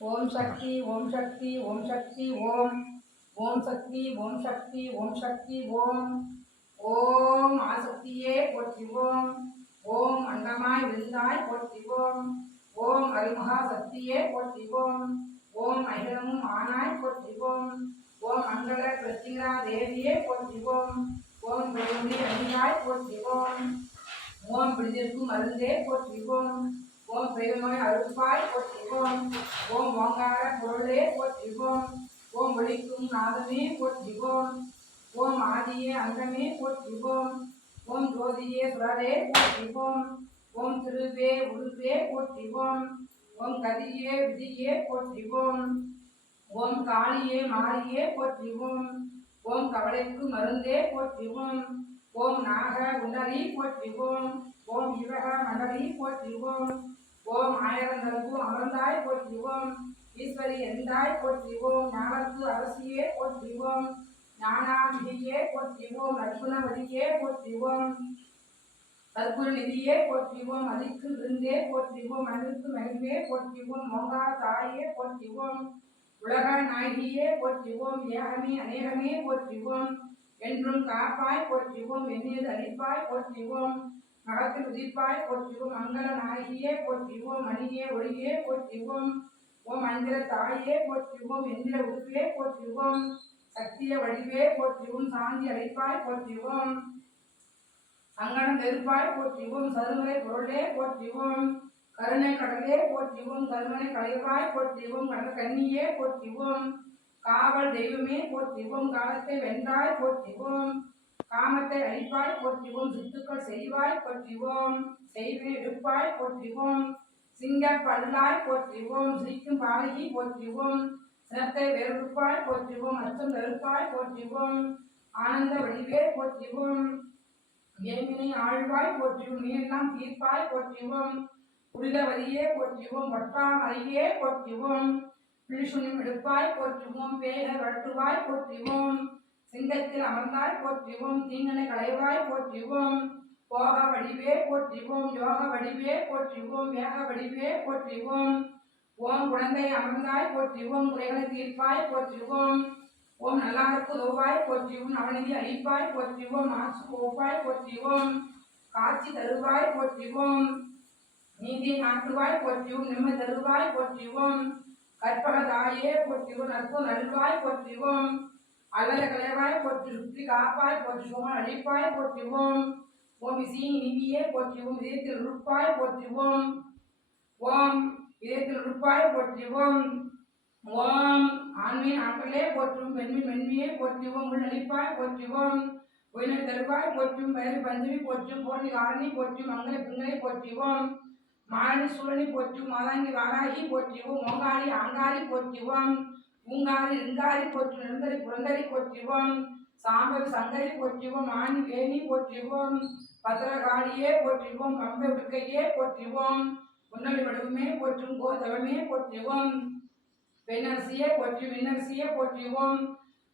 ஓம் சக்தி ஓம் சக்தி ஓம் சக்தி ஓம் ஓம் சக்தி ஓம் சக்தி ஓம் சக்தி ஓம் ஓம் ஆசக்தியே போற்றிவோம் ஓம் அண்டமாய் விழுந்தாய் போற்றிவோம் ஓம் அருமகா சக்தியே போற்றிவோம் ஓம் அகிலமும் ஆனாய் போற்றிவோம் ஓம் மங்கள பிரத்திகரா தேவியே போற்றிவோம் ஓம் பிரம்மி அணியாய் போற்றிவோம் ஓம் விடுதற்கும் மருந்தே போற்றிவோம் ஓம் பிரேமமாய் அருட்பாய் போற்றிவோம் ஓம் ஓங்கார பொருளே போற்றிவோம் ஓம் ஒளிக்கும் நாதமே போற்றிவோம் ஓம் ஆதியே அந்தமே போற்றிவோம் ஓம் ஜோதியே சுரரே போற்றிவோம் ஓம் திருவே உருவே போற்றிவோம் ஓம் கதியே விதியே போற்றிவோம் ஓம் காளியே மாரியே போற்றிவோம் ஓம் கவலைக்கு மருந்தே போற்றிவோம் ஓம் நாக உன்னதி போற்றிவோம். ஓம் இவக மண்டலி போற்றிவோம். ஓம் ஆயிரந்தற்கு அமர்ந்தாய் போற்றிவோம். ஈஸ்வரி எந்தாய் போற்றிவோம். ஞானத்து அரசியே போற்றிவோம். ஞானாம்பிகையே போற்றிவோம். லட்சுணவதியே போற்றிவோம். கற்பூர போற்றிவோம். மதிக்கு விருந்தே போற்றிவோம். மனிதற்கு மகிழ்வே போற்றிவோம். மோகா தாயே போற்றிவோம். உலக நாயகியே போற்றிவோம். ஏகமே அநேகமே போற்றிவோம். என்றும் காப்பாய் போற்றிவோம் எண்ணியது அளிப்பாய் போற்றிவோம் மகத்தில் உதிப்பாய் போற்றிவோம் மங்கள நாயகியே போற்றிவோம் மணியே ஒளியே போற்றிவோம் ஓம் மந்திர தாயே போற்றிவோம் எந்திர உருவே போற்றிவோம் சக்திய வடிவே போற்றிவோம் சாந்தி அளிப்பாய் போற்றிவோம் சங்கடம் வெறுப்பாய் போற்றிவோம் சருமலை பொருளே போற்றிவோம் கருணை கடலே போற்றிவோம் கருமனை கலைவாய் போற்றிவோம் கடல கன்னியே போற்றிவோம் காவல் தெய்வமே போற்றிவோம் காலத்தை வென்றாய் போற்றிவோம் காமத்தை அழிப்பாய் போற்றிவோம் சித்துக்கள் செய்வாய் போற்றிவோம் செய்வே எடுப்பாய் போற்றிவோம் சிங்க பல்லாய் போற்றிவோம் சிரிக்கும் பாலகி போற்றிவோம் சினத்தை வெறுப்பாய் போற்றிவோம் அச்சம் வெறுப்பாய் போற்றிவோம் ஆனந்த வடிவே போற்றிவோம் ஏமினை ஆழ்வாய் போற்றிவோம் நீர்லாம் தீர்ப்பாய் போற்றிவோம் புரிதவதியே போற்றிவோம் வட்டாமரையே போற்றிவோம் பிழிசுனிம் எடுப்பாய் போற்றுவோம் பேக வட்டுவாய் போற்றுவோம் சிங்கத்தில் அமர்ந்தாய் போற்றுவோம் தீங்கனை களைவாய் போற்றுவோம் போக வடிவே போற்றுவோம் யோக வடிவே போற்றுவோம் வேக வடிவே போற்றுவோம் ஓம் குழந்தை அமர்ந்தாய் போற்றுவோம் குறைகளை தீர்ப்பாய் போற்றுவோம் ஓம் நல்லாருக்கு உதவாய் போற்றிவோம் நவநிதி அழிப்பாய் போற்றிவோம் மாசு கோப்பாய் போற்றிவோம் காட்சி தருவாய் போற்றிவோம் நீதி நாட்டுவாய் போற்றிவோம் நிம்மதி தருவாய் போற்றிவோம் கற்பக தாயே போற்றிவோம் நற்பு நல்வாய் போற்றிவோம் அல்லல கலைவாய் போற்றி சுற்றி காப்பாய் போற்றுவோம் அழிப்பாய் போற்றுவோம் ஓம் இசையின் இனிமையே போற்றுவோம் இதயத்தில் உறுப்பாய் போற்றுவோம் ஓம் இதயத்தில் உறுப்பாய் போற்றுவோம் ஓம் ஆண்மையின் ஆற்றலே போற்றும் பெண்மின் மென்மையை போற்றுவோம் உள்ளளிப்பாய் போற்றுவோம் உயிரை தருவாய் போற்றும் பயிர் பஞ்சமி போற்றும் போர்ணி காரணி போற்றும் மங்கள பிங்களை போற்றுவோம் மாரணி சூழனி போற்றும் மதங்கி வராகி போற்றுவோம் ஓங்காரி ஆங்காரி போற்றுவோம் பூங்காரி லிங்காரி போற்றும் நிரந்தரி புரந்தரி போற்றுவோம் சாம்பவி சங்கரி போற்றுவோம் ஆணி வேணி போற்றுவோம் பத்திரகாளியே போற்றுவோம் பம்பை உடுக்கையே போற்றுவோம் உன்னடி வடிவமே போற்றும் கோதவமே போற்றுவோம் பெண்ணரசியே போற்றி விண்ணரசியே போற்றுவோம்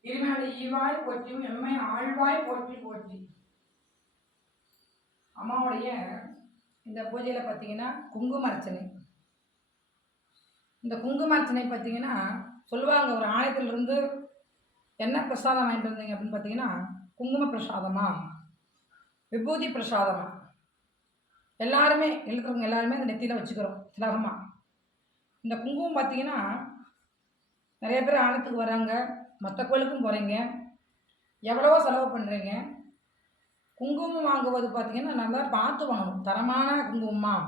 இருமலை ஈவாய் போற்றியும் எம்மை ஆழ்வாய் போற்றி போற்றி. அம்மாவுடைய இந்த பூஜையில் பார்த்தீங்கன்னா குங்கும அர்ச்சனை. இந்த குங்கும அர்ச்சனை பார்த்தீங்கன்னா சொல்லுவாங்க ஒரு ஆலயத்திலிருந்து என்ன பிரசாதம் வாங்கிட்டு வந்தீங்க அப்படின்னு பார்த்தீங்கன்னா குங்கும பிரசாதமா? விபூதி பிரசாதமா? எல்லாருமே இருக்கிறவங்க எல்லாருமே அந்த நெத்தியில் வச்சுக்கிறோம் திலகமாக இந்த குங்குமம் பார்த்தீங்கன்னா நிறைய பேர் ஆலயத்துக்கு வராங்க மற்ற கோயிலுக்கும் போகிறீங்க எவ்வளவோ செலவு பண்ணுறீங்க குங்குமம் வாங்குவது பார்த்தீங்கன்னா நல்லா பார்த்து வாங்கணும். தரமான குங்குமமாக